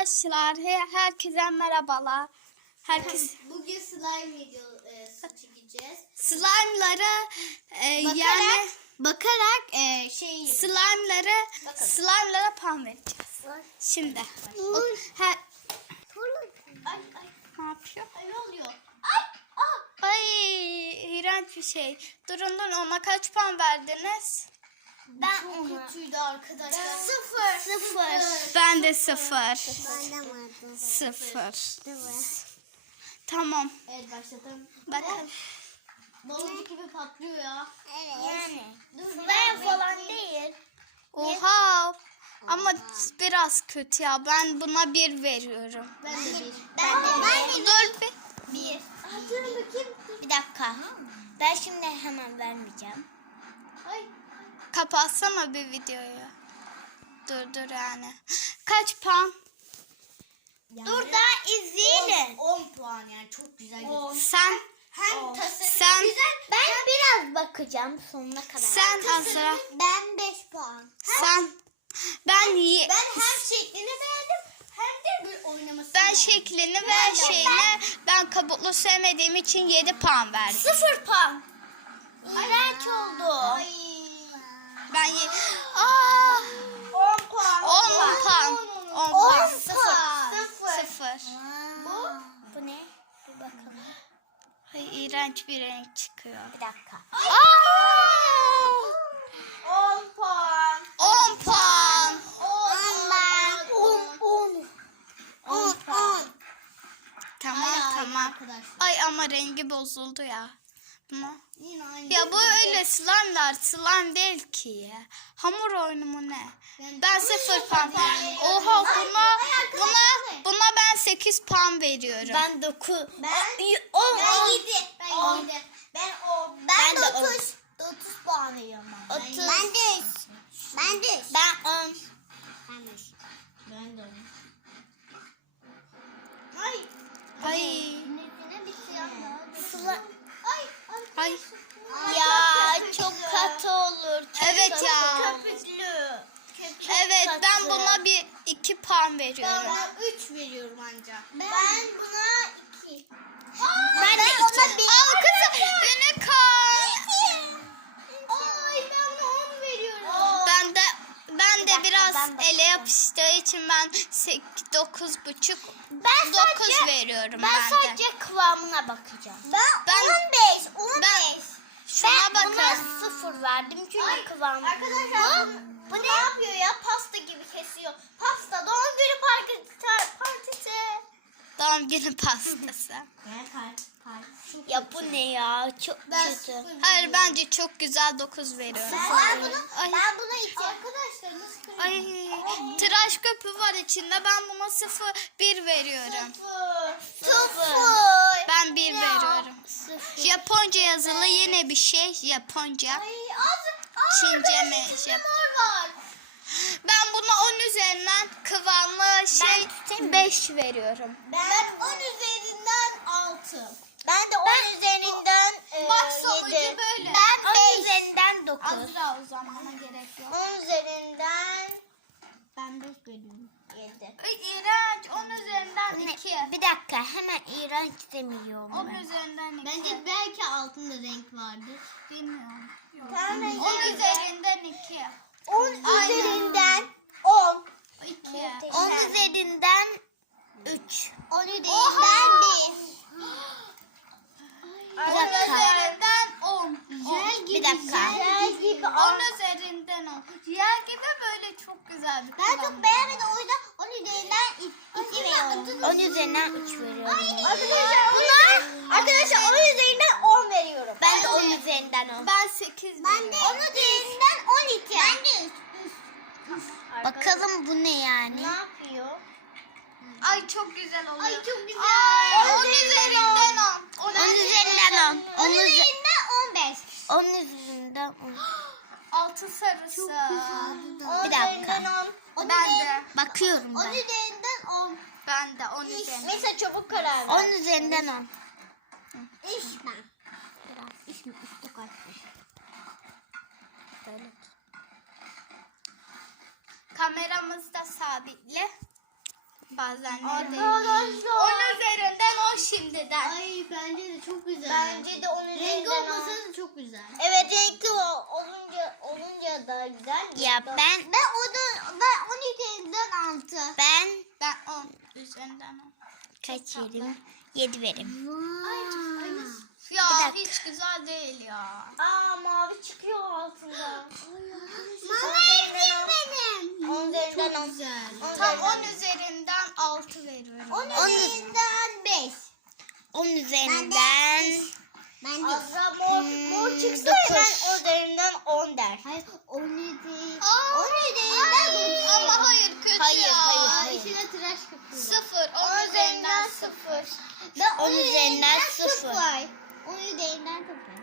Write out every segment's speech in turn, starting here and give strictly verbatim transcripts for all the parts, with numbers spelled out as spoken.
Arkadaşlar he- herkese merhabalar. Herkes Bugün slime videosu çekeceğiz. slime'lara e, Bakarak, yani bakarak e, şey slime'lara Bakalım. slime'lara puan vereceğiz. Şimdi o, her, Ay ay ne yapıyor? ay ne oluyor? Ay aa. Ay iğrenç bir şey. Durun durun ona kaç puan verdiniz? Ben çok kötüydü arkadaşlar. Sıfır. Sıfır. Ben de sıfır. Ben de vardım. Sıfır. Tamam. Evet başlatalım. Bakalım. Baloncuk gibi patlıyor ya. Evet. Yani. Slime falan değil. Oha. Ama biraz kötü ya. Ben buna bir veriyorum. Ben de bir. Ben de ben de Dur bir. bir. Atıyorum bakayım. Bir dakika. Ben şimdi hemen vermeyeceğim. Ay. Kapatsana bir videoyu. Dur dur yani. Kaç puan? Yani Dur da izleyelim. on puan yani çok güzel. gidiyor. Sen Hem tasarım sen Ben biraz bakacağım sonuna kadar. sen Azra. Ben beş puan. Sen ben yi- ben hem şeklini beğendim hem de böyle oynamasını ben beğendim. şeklini ve şeyini ben kabuklu sevmediğim için yedi puan verdim. Sıfır puan. İğrenç oldu. Ay. Ben ye- Aa, on puan. on puan. on On puan. puan. Sıfır. Sıfır. Bu? Bu ne? Bir bakalım. Ay, iğrenç bir renk çıkıyor. Bir dakika. on puan. on puan. on Ben on on. On on. Tamam tamam. Arkadaşlar. Ay ama rengi bozuldu ya. Buna. Yine aynı. Ya bu öyle slime'lar slime değil ki ya. Hamur oyunu mu ne? Yani Ben bunu sıfır çok puan. güzel. Oha Ay, buna ay arkadaşlar buna ne? buna ben sekiz puan veriyorum. Ben dokuz. Ben on. ben on. yedi. Ben On. yedi. Ben on. Ben de on. dokuz. dokuz puan veriyorum ben. Otuz. Ben de. Ben de. Ben on. Ben de on. Ay. Ay Yüzüne bir siyah daha. Sıla- Ay. ay. Ya çok katı olur. Çok Evet katı. ya. Köpüklü. Köpüklü. Evet ben katı. buna bir iki puan Ben veriyorum. buna üç veriyorum ancak. Ben, buna iki. Ben de iki. Aa kızım unicorn. Ay ben buna on veriyorum. Ben de ben de biraz ben bakacağım. ele yapıştığı için ben dokuz buçuk Ben dokuz sadece- veriyorum Ben ben de. sadece kıvamına bakacağım. Ben, Ben- on beş. on Ben- beş. Şuna Ben buna bakın. sıfır verdim çünkü Ay, kıvamı. Arkadaşlar bu, Bu, bu ne yapıyor ya? Pasta gibi kesiyor. Pasta doğum günü partisi. partisi. Doğum günü pastası. Ya bu ne ya? Çok Ben kötü. sıfır Hayır veriyorum. bence çok güzel dokuz veriyorum. Ben bunu, Ay. ben buna iki. Arkadaşlar nasıl kırıyor? Ay tıraş köpüğü var içinde ben buna sıfır bir veriyorum. Sıfır. Sıfır. Ben bir Ya. veriyorum. Sıfır. Japonca yazılı yine bir şey Japonca. Ay az. Aa, Çince benim mi? içinde Jap- mor var. Ben buna on üzerinden kıvamlı şey tutayım mı? beş veriyorum. Ben on üzerinden altı. Ben de on üzerinden e, Bak sonucu yedi. böyle. Ben on beş. üzerinden dokuz. Azra o zamana gerek yok. on üzerinden ben beş veriyorum. yedi. Ay, İğrenç on üzerinden Ne- iki. Bir dakika hemen iğrenç demiyorum on ben. üzerinden iki. Bence belki altında renk vardır. bilmiyorum. Tamam, ben on yedi. üzerinden iki. on üzerinden on. iki. on üzerinden üç. on üzerinden bir. Bir on dakika. üzerinden on. Jel gibi. Bir dakika. Jel gibi. on üzerinden on. Yer gibi böyle çok güzel bir Ben kıvam. çok beğenmedim o yüzden on üzerinden iki veriyorum. on üzerinden üç veriyorum. Arkadaşlar buna arkadaşlar on üzerinden on veriyorum. Ben de on üzerinden on. Ben sekiz Ben de on üzerinden on iki. Ben de üç. Bakalım bu ne yani? Ne yapıyor? Ay çok güzel oluyor. Ay çok güzel. Ay, On on üzerinden on. on üzerinden on. On on üzerinden üzerinden on beş. on üzerinden on. Altı sarısı. Bir dakika. on. Ben de. Bakıyorum On ben. üzerinden on. Ben de on üzerinden. Mesela çabuk karar ver. on üzerinden on. İş ben. İş mi? İşte kaç. Kameramızı da sabitle. bazen. Ne Arkadaşlar. on üzerinden on şimdiden. Ay bence de çok güzel. Bence de onun Rengi üzerinden on. olmasa da çok güzel. Evet, renkli o- olunca olunca daha güzel. Ya ben ben onun ben on üzerinden altı. Ben ben on üzerinden on. Kaç verim? yedi verim. Ya Bir dakika. hiç güzel değil ya. Aa, mavi çıkıyor altında. Mavi benim. On üzerinden on. güzel. On Tam üzerinden on üzerinden altı veriyorum. On üzerinden beş. on üzerinden Ben de. Azra mor, mor çıksa dokuz. hemen on üzerinden on der. Hayır on üzerinden. Aa, on üzerinden ay, dokuz. ama hayır kötü Hayır, ya. hayır, Aa, hayır. içine tıraş köpüğü. Sıfır. On On üzerinden üzerinden sıfır. Ben On üzerinden sıfır. On üzerinden sıfır.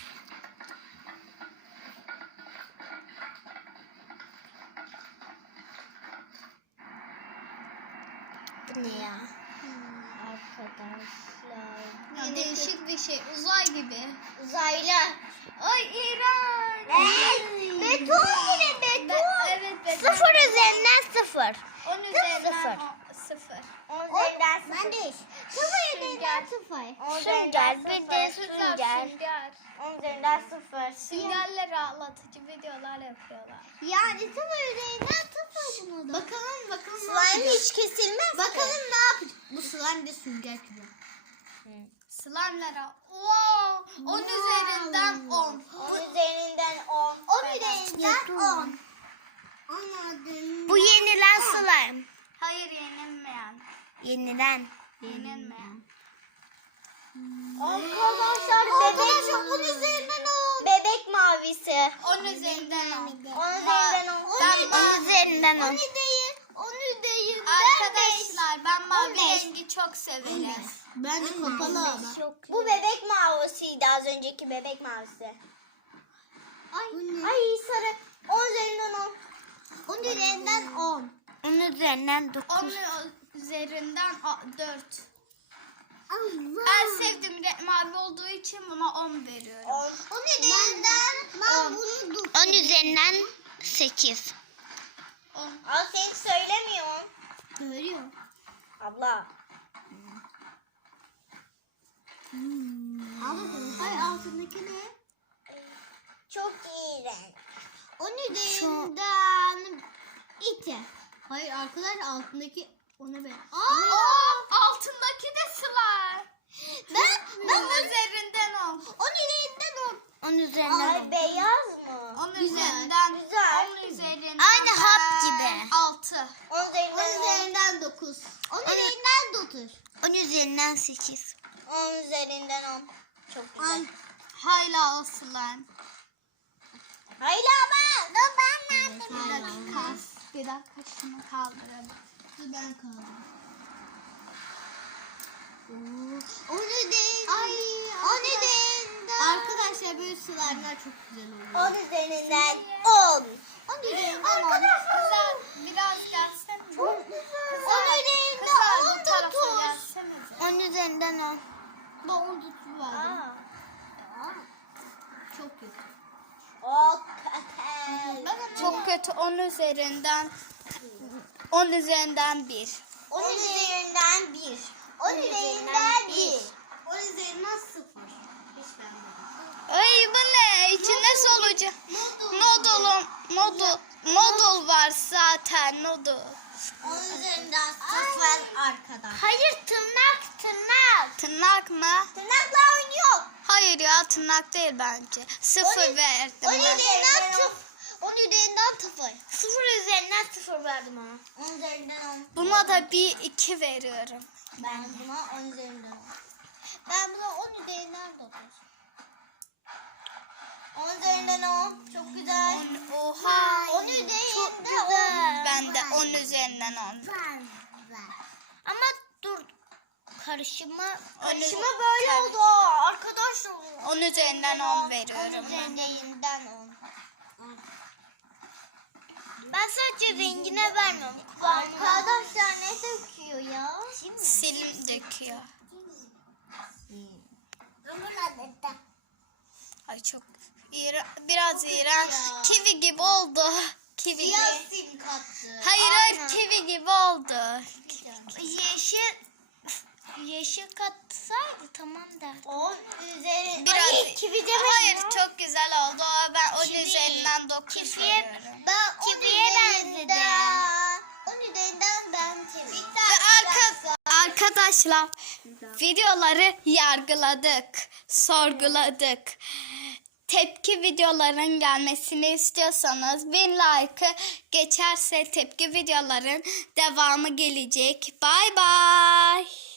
Bu ne ya? Arkadaşlar. Ya, değişik bir şey. Uzay gibi. Uzaylı. Ay iğrenç. Beton yine Ben- beton. evet beton. Sıfır üzerinden sıfır. On üzerinden Sıfır. o- sıfır. On üzerinden sıfır. Ben de. Sıfır üzerinden sıfır. On üzerinden Bir de sıfır. sünger. Sünger. Sünger. On üzerinden sıfır. Süngerler ağlatıcı videolar yapıyorlar. Yani sıfır üzerinden sıfır bunu da. Bakalım bakalım ne Slime yapacak. hiç kesilmez Bakalım ki. ne yapacak. Bu slime de sünger gibi. Slime'ler ağ- Wow. On Wow. üzerinden on. On üzerinden on. On üzerinden on. Anladım. Bu yenilen slime. Hayır yenilmeyen. Yenilen. Yenilmeyen. Arkadaşlar Arkadaşlar on üzerinden on. Bebek mavisi. On üzerinden on. On üzerinden on. Ben On üzerinden On on. değil. On üzerinden Arkadaşlar ben mavi On beş. rengi çok severim. Ben de kapalı ama. Bu bebek mavisiydi, az önceki bebek mavisi. Ay. Ay sarı. On üzerinden on. On üzerinden on. On üzerinden On üzerinden dört. Allah. En sevdiğim renk mavi olduğu için buna on veriyorum. On. On üzerinden ben bunu dur. On üzerinden sekiz. on. Aa, sen söylemiyorsun. Görüyor. Abla. Al bakalım. Ay altındaki ne? Çok iğrenç. On üzerinden iki. Hayır arkadaş altındaki ona ben. Aa! Aa, altındaki de slime. Ben ben On üzerinden on. on üzerinden on. On üzerinden. Ay, beyaz mı? On Güzel. üzerinden. Güzel. On üzerinden. Aynı hap gibi. Altı. On On üzerinden on. üzerinden dokuz. On üzerinden dokuz. On üzerinden sekiz. On üzerinden on. Çok güzel. Ay. Hala o slime. Hayla ben. Dur ben Bir dakika. Bir dakika şunu kaldıralım. Dur ben kaldım. Oo, on üzerinden. Ay. On üzerinden. Arkadaşlar böyle slime'lar çok güzel oluyor. On üzerinden on. On üzerinden on. Kızlar biraz gelsene. Çok güzel. On üzerinden Kızlar on bu tarafa dokuz. gelsenize. On üzerinden on. Ben on dokuz verdim. Aa. Aa, çok kötü. O kötü. Çok kötü. On üzerinden. On üzerinden bir. On üzerinden bir. On üzerinden bir. On üzerinden sıfır. Hiç beğenmedim. Ay bu ne? İçinde solucan. Noodle'um. Noodle. Noodle var zaten. Noodle. On üzerinden sıfır arkadaş. Hayır, tırnak tırnak. Tırnak mı? Tırnakla oynuyor. Hayır ya tırnak değil bence. Sıfır verdim On ben. üzerinden sıfır. On üzerinden sıfır. Sıfır üzerinden sıfır verdim ona. On üzerinden on. Buna da bir iki veriyorum. Ben buna on üzerinden on. Ben buna on üzerinden dokuz. On üzerinden on. Çok güzel. On, oha. On üzerinden Çok on. güzel. Ben de on üzerinden on. Ama dur. Karışımı, karışımı Onu- böyle Tabii. oldu arkadaşlar. On üzerinden on On veriyorum ben. üzerinden on. Ben sadece rengine vermiyorum. Arkadaşlar ne döküyor ya? Silim döküyor. Ay çok iğren, biraz iğrenç. Kivi gibi oldu. Kivi Siyah gibi. sim kattı. Hayır hayır kivi gibi oldu. ışık atsaydı tamam derdim. On üzeri. Biraz, Ay, kivi demedim hayır ya. çok güzel oldu. Ben onun Kivi. üzerinden dokuz Kiviye, veriyorum. ben on Kiviye üzerinden. On üzerinden ben kivi. Ve arka, arkadaşlar videoları yargıladık, sorguladık. Tepki videoların gelmesini istiyorsanız bin like geçerse tepki videoların devamı gelecek. Bye bye.